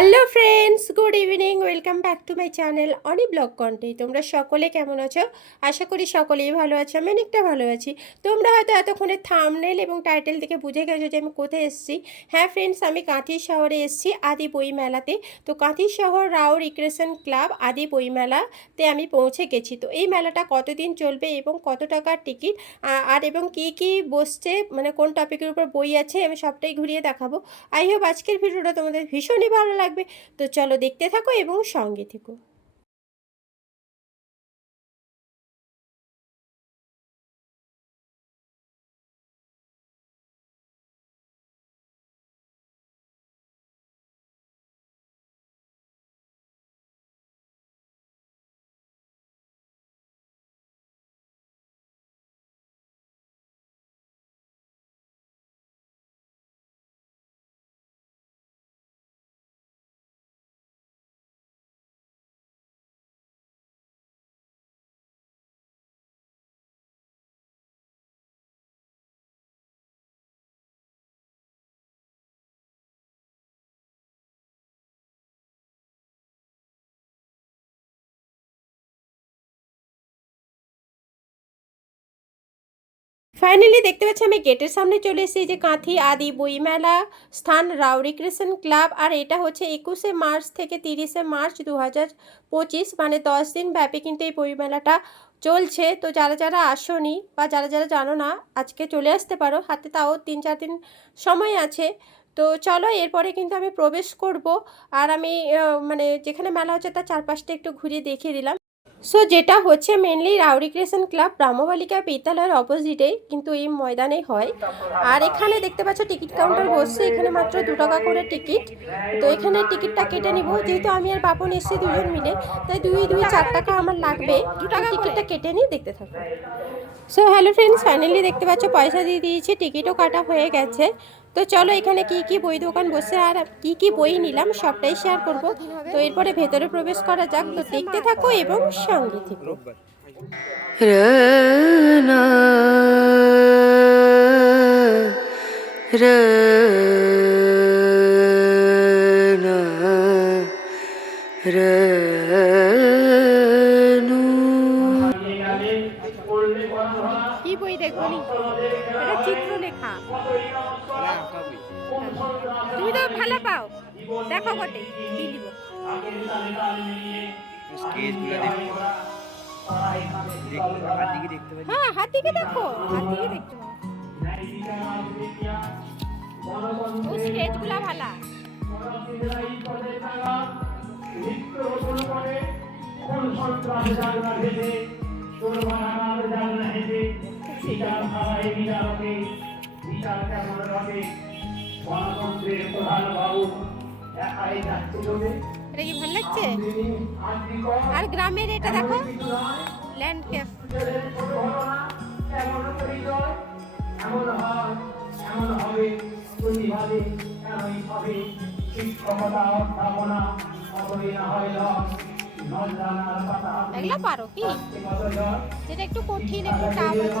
Hello friends good evening welcome back to my channel Oni blog কন্টে তোমরা সকলে কেমন আছো? আশা করি সকলেই ভালো আছো, আমি অনেকটা ভালো আছি। তোমরা হয়তো এতক্ষণে থামনেল এবং টাইটেল থেকে বুঝে গেছো যে আমি কোথায় এসেছি। হ্যাঁ ফ্রেন্ডস আমি কাঁথি শহরে এসেছি আদি বই মেলাতে। তো কাঁথি শহর রাও রিক্রেশন ক্লাব আদি বই মেলাতে আমি পৌঁছে গেছি। তো এই মেলাটা কতদিন চলবে এবং কত টাকার টিকিট আর এবং কি কি বসছে মানে কোন টপিকের উপর বই আছে, আমি সবটাই ঘুরিয়ে দেখাবো। আই হোপ আজকের ভিডিওটা তোমাদের ভীষণই ভালো লাগবে। তো চলো দেখতে থাকো এবং সঙ্গে ফাইনালি দেখতে পাচ্ছি আমি গেটের সামনে চলে এসেছি যে কাঁথি, আদি বইমেলা স্থান রাও রিক্রেশন ক্লাব, আর এটা হচ্ছে একুশে মার্চ থেকে তিরিশে মার্চ দু হাজার পঁচিশ মানে দশ দিন ব্যাপী কিন্তু এই বইমেলাটা চলছে। তো যারা যারা আসনি বা যারা যারা জানো না, আজকে চলে আসতে পারো, হাতে তাও তিন চার দিন সময় আছে। তো চলো, এরপরে কিন্তু আমি প্রবেশ করব, আর আমি মানে যেখানে মেলা হচ্ছে তার চারপাশটা একটু ঘুরিয়ে দেখিয়ে দিলাম। সো যেটা হচ্ছে মেনলি রাউরি ক্রিয়েশন ক্লাব ব্রাহ্মবালিকা বিদ্যালয়ের অপোজিটে কিন্তু এই ময়দানে হয়। আর এখানে দেখতে পাচ্ছ টিকিট কাউন্টার বসছে এখানে মাত্র দু টাকা করে টিকিট তো এখানে টিকিটটা কেটে নিব যেহেতু আমি আর বাপন এসেছি দুজন মিলে তাই দুই দুই চার টাকা আমার লাগবে। দু টাকা টিকিটটা কেটে নিয়ে দেখতে থাকব সো হ্যালো ফ্রেন্ডস ফাইনালি দেখতে পাচ্ছ পয়সা দিয়ে দিয়েছি টিকিটও কাটা হয়ে গেছে। তো চলো এখানে কি কি বই দোকান বসে আর কি কি বই নিলাম, সবটাই শেয়ার করব। তো এরপরে ভেতরে প্রবেশ করা যাক। তো দেখতে থাকো এবং সঙ্গে থেকো। রনা। দেখো বটে দিয়ে দিব। দেখতে হ্যাঁ হাত দিকে দেখো হাত দিকে দেখতে পাও ও স্কেচগুলো ভালো। এটা কি ভালো লাগছে? আর গ্রামের এটা দেখো ল্যান্ডস্কেপ এগুলো পারো কি? যেটা একটু কঠিন, একটু টাফ আছে।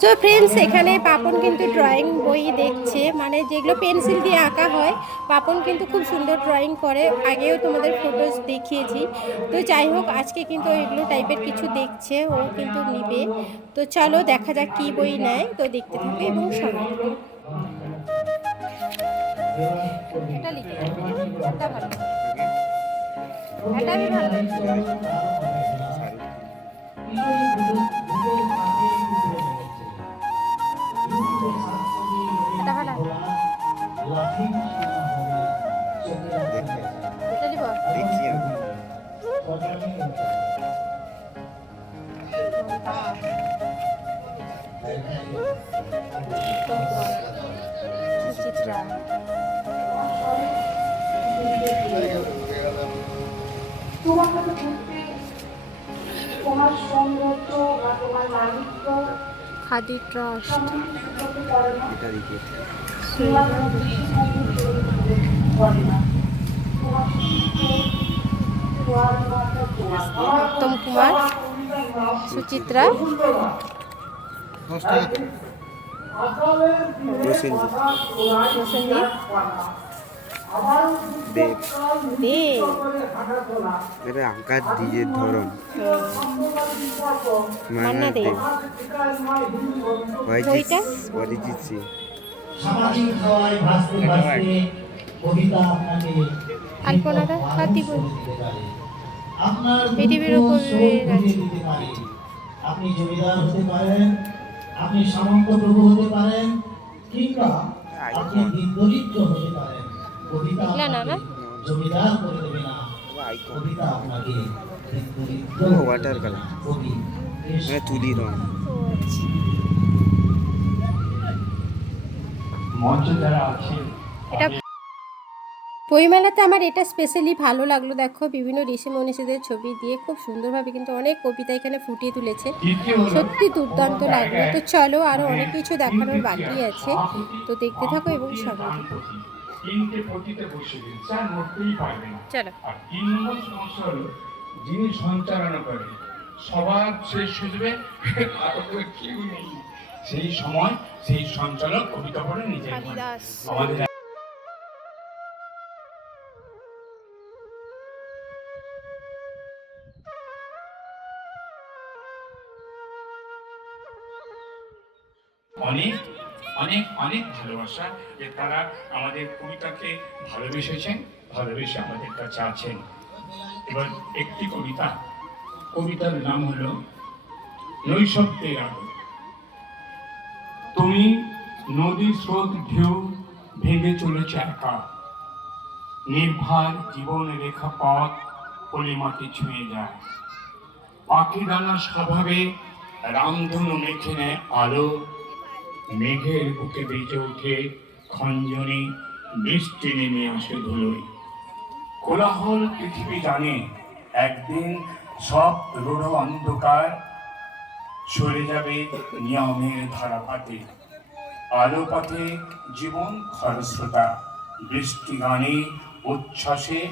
তো ফ্রেন্ডস এখানে পাপন কিন্তু ড্রয়িং বই দেখছে। মানে যেগুলো পেন্সিল দিয়ে আঁকা হয়, পাপন কিন্তু খুব সুন্দর ড্রয়িং করে। আগেও তোমাদের ফটোস দেখিয়েছি। তো যাই হোক, আজকে কিন্তু এগুলো টাইপের কিছু দেখছে, ও কিন্তু নিবে। তো চলো দেখা যাক কী বই নেয়। তো দেখতে থাকবে এবং থাকো। এটা লিখে ভালো। ভালো তোমাকে ঘুরতে তোমার সৌন্দর্য বা তোমার খাদি ট্রাস্ট। এটা দিকে। তোমার উত্তম কুমার সুচিত্রা। প্রসেনজিৎ প্রসেনজিৎ দেব এটা আঁকার নিজের ধরন। মান্না দেব অরিজিৎ সিং। আলপনাটা পৃথিবীর উপর। আপনি জমিদার হতে পারেন আপনি সামন্ত প্রভু হতে পারেন কিংবা আপনি দরিদ্র হতে পারেন। দেখলে না, না? আপনাকে জমিদার করে না আইকন কবিতা আপনাকে দিন দরিদ্র ও, করে water দেবে না। color। কবি মানে তুলি রং এটা বইমেলাতে আমার এটা স্পেশালি ভালো লাগল দেখো বিভিন্ন ঋষি মনীষীদের ছবি দিয়ে খুব সুন্দরভাবে কিন্তু অনেক কবিতা এখানে ফুটিয়ে তুলেছে সত্যি দুর্দান্ত লাগল তো চলো আরও মানে অনেক কিছু দেখানোর বাকি আছে তো দেখতে থাকো এবং। রাষ্ট্রপতি। তিনটে পতিতে বসে দিন স্যার নড়তেই পারবে না। আর তিন নম্বর সমস্যা হলো যিনি সঞ্চালনা করেন সবার শেষ সুযোগে কারও কেউ নেই। সেই সময় সেই সঞ্চালক কবিতা পড়ে নিজে আমাদের অনেক অনেক অনেক ভালোবাসা যে তারা আমাদের কবিতাকে ভালোবেসেছেন, ভালোবেসে আমাদের কাছে আছেন। এবার একটি কবিতা। কবিতার নাম হলো নৈশব্দের আলো। তুমি নদীর স্রোত ঢেউ ভেঙে চলেছে একা। নির্ভার জীবন রেখা পথ পলিমাটি ছুঁয়ে যায়। পাখি দানা স্বভাবে রামধনু মেখে নেয় আলো। মেঘের বুকে বেজে ওঠে খঞ্জনে বৃষ্টি নেমে আসে ধুলোয়। কোলাহল পৃথিবী জানে, একদিন সব রূঢ় অন্ধকার সরে যাবে নিয়মের ধারাপাতে। আলো পথে জীবন খরস্রোতা, বৃষ্টি গানে উচ্ছ্বাসে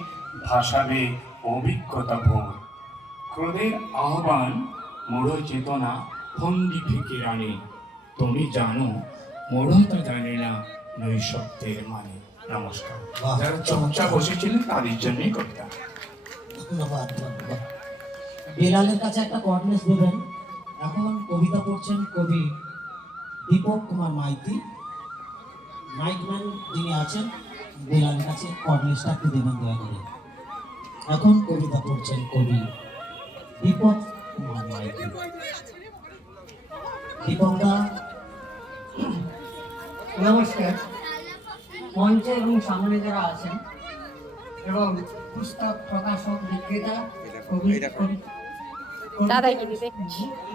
ভাসাবে অভিজ্ঞতা ভোর। ক্রোধের আহ্বান মোড় চেতনা ফন্দি ফিকে রানে। তুমি জানো মোড়তা জানে না নৈশব্দের মানে। নমস্কার। যারা চর্চা বসেছিলেন তাদের জন্যই কবিতা। ধন্যবাদ ধন্যবাদ। বেলালের কাছে একটা কর্নেস দেবেন। এখন কবিতা পড়ছেন কবি দীপক কুমার মাইতি। মাইকম্যান যিনি আছেন বেলালের কাছে কর্নেসটা একটু দেবেন দয়া করে। এখন কবিতা পড়ছেন কবি দীপক কুমার মাইতি। দীপকদা নমস্কার। মঞ্চে এবং সামনে যারা আছেন এবং পুস্তক প্রকাশক বিক্রেতা।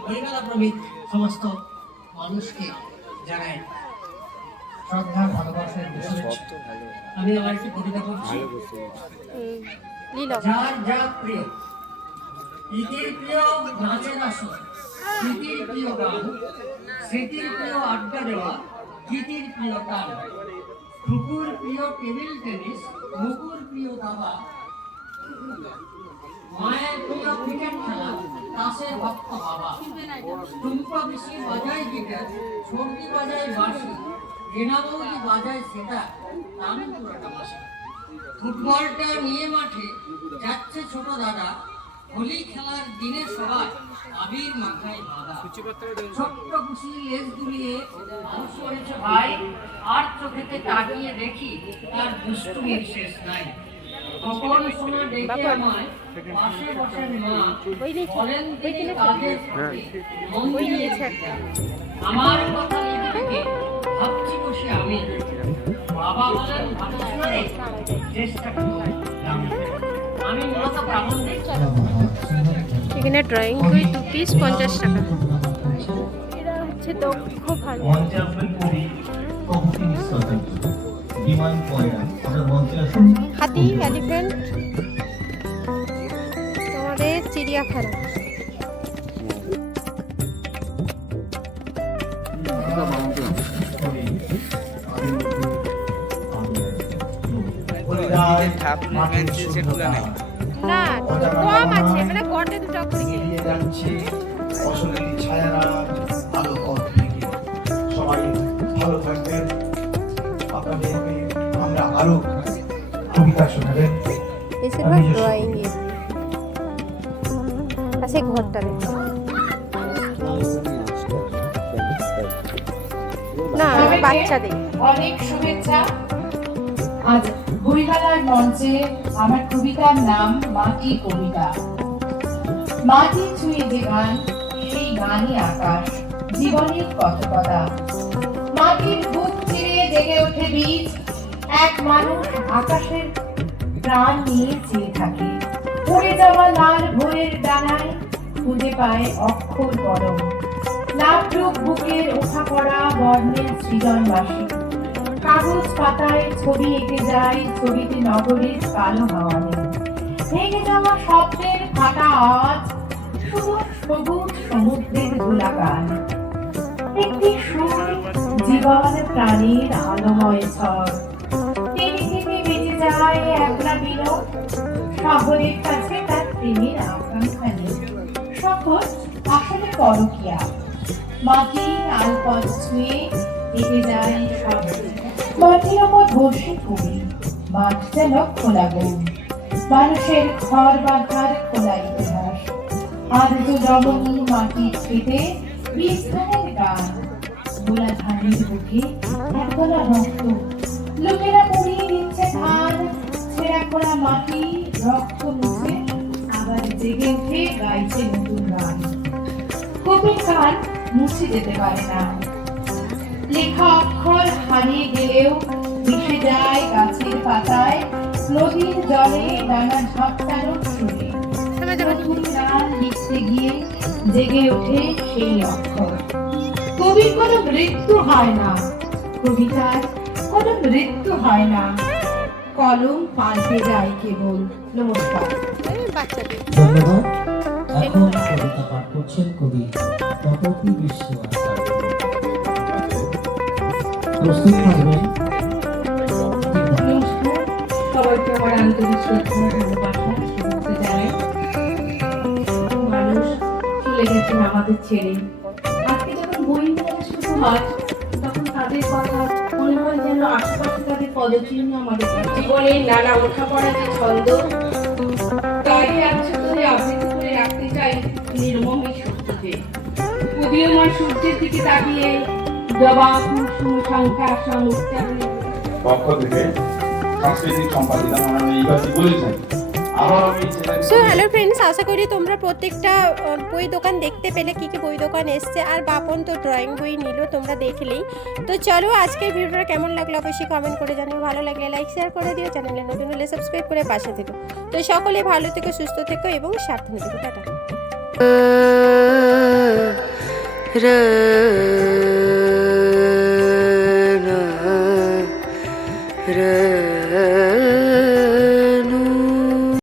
বইমেলা প্রমিত সমস্ত মানুষকে জানাই শ্রদ্ধা ভালোবাসার আমি আমার একটি কবিতা করছি যার যা প্রিয় ইতির প্রিয় নাচের আসর স্মৃতির প্রিয় গান স্মৃতির প্রিয় আড্ডা দেওয়া গীতির প্রিয় টান কুকুর প্রিয় টেবিল টেনিস, মুকুর প্রিয় দাবা। মায়ের প্রিয় ক্রিকেট খেলা, তাসের ভক্ত বাবা। টুম্পা বেশি বাজায় গিটার, সর্দি বাজায় বাঁশি রেনা বৌদি বাজায় সেটা তার পুরোটা বাসা ফুটবলটা নিয়ে মাঠে যাচ্ছে ছোট দাদা হোলি খেলার দিনে সবাই আবির বাধা। ছোট্ট খুশি লেজ দুলিয়ে মানুষ ভাই, আর চোখেতে তাকিয়ে দেখি তার দুষ্টুমির শেষ নাই। আমার কথা ভাবছি বসে আমি। বাবা বলেন, ভাবছি মানে চেষ্টা এখানে ড্রয়িং বই দু পিস পঞ্চাশ টাকা। এরা হচ্ছে দক্ষ ভালো। হাতি এলিফেন্ট তোমাদের চিড়িয়াখানা। ঠাকুরের পেন্সিল সেটগুলো নেই। না কম আছে মানে গড়ে দুটো করে যাচ্ছে ফসলের ছায়ারা আলো পথ থেকে সবাই ভালো থাকবেন। আপনাদেরকে আমরা আরও কবিতা শোনাবেন বেশিরভাগ ড্রয়িং এর। আচ্ছা ঘরটা দেখ। না বাচ্চাদের অনেক শুভেচ্ছা। বইমেলার মঞ্চে আমার কবিতার নাম মাটি কবিতা। মাটি ছুঁয়ে যে গান, সেই গানই আকাশ, জীবনের কথকতা মাটির বুক চিরে জেগে ওঠে বীজ, এক মানুষ আকাশের প্রাণ নিয়ে চেয়ে থাকে। পড়ে যাওয়া লাল ভোরের ডানায় খুঁজে পায় অক্ষর পরম লাভরূপ বুকের ওঠা পড়া বর্ণের সৃজনবাসী কাগজ পাতায় ছবি এঁকে যায় ছবিতে নগরের কালো হাওয়া ভেঙে যাওয়া শব্দের ফাটা আওয়াজ, শুধু সবুজ সমুদ্রের গোলাকার। একটি সুর জীবন প্রাণীর আলোময় ঝড়। টেনে টেনে বেঁচে যায় একলা বিনোদ শহরের কাছে তার প্রেমের আকাঙ্ক্ষা নেই। সকল আসলে পরকিয়া। মাটি আলপথ ছুঁয়ে এগিয়ে যায় সব। মাটির ওপর বসে করি মাঠ যেন খোলা বউ মানুষের ঘর বাঁধার খোলা ইতিহাস। আর্দ্র রমণী মাটির খেতে ধানের গান। গোলা ধানের একতলা রক্ত। লোকেরা পুড়িয়ে দিচ্ছে ধান, ছেঁড়া খোলা মাটি, রক্ত মুছে আবার জেগে উঠে গাইছে নতুন গান। কবির গান মুছে যেতে পারে না। লেখা অক্ষর হারিয়ে গেলেও মিশে যায় গাছের পাতায়। নদীর জলে ডানা ঝাপটানোর সুরে নতুন গান লিখতে গিয়ে জেগে ওঠে সেই অক্ষর। কবির কোনো মৃত্যু হয় না। কবিতার কোনো মৃত্যু হয় না। কলম পাল্টে যায় কেবল। নমস্কার। এখন কবিতা পাঠ করছেন কবি তপতি বিশ্ব প্রস্তুত থাকবেন সবাইকে আমার আন্তরিক শ্রদ্ধা ভালোবাসা শুভেচ্ছা জানাই মানুষ চলে গেছেন আমাদের ছেড়ে আজকে যখন বই মেলা শুরু হয় তখন তাদের কথা মনে হয় যেন আশেপাশে তাদের পদচিহ্ন আমাদের কাছে। নানা ওঠা যে ছন্দ তারই আচ্ছাদ হয়ে করে রাখতে চাই নির্মম এই উদীয়মান সূর্যের দিকে তাকিয়ে জবা সমুচ্চারণে সো হ্যালো ফ্রেন্ডস আশা করি তোমরা প্রত্যেকটা বই দোকান দেখতে পেলে, কী কী বই দোকান এসছে, আর বাপন তো ড্রয়িং বই নিল, তোমরা দেখলেই। তো চলো, আজকের ভিডিওটা কেমন লাগল অবশ্যই কমেন্ট করে জানিও। ভালো লাগলে লাইক শেয়ার করে দিও চ্যানেলে নতুন হলে সাবস্ক্রাইব করে পাশে থেকো। তো সকলে ভালো থেকো, সুস্থ থেকো, এবং সাবধানে থেকো। টাটা।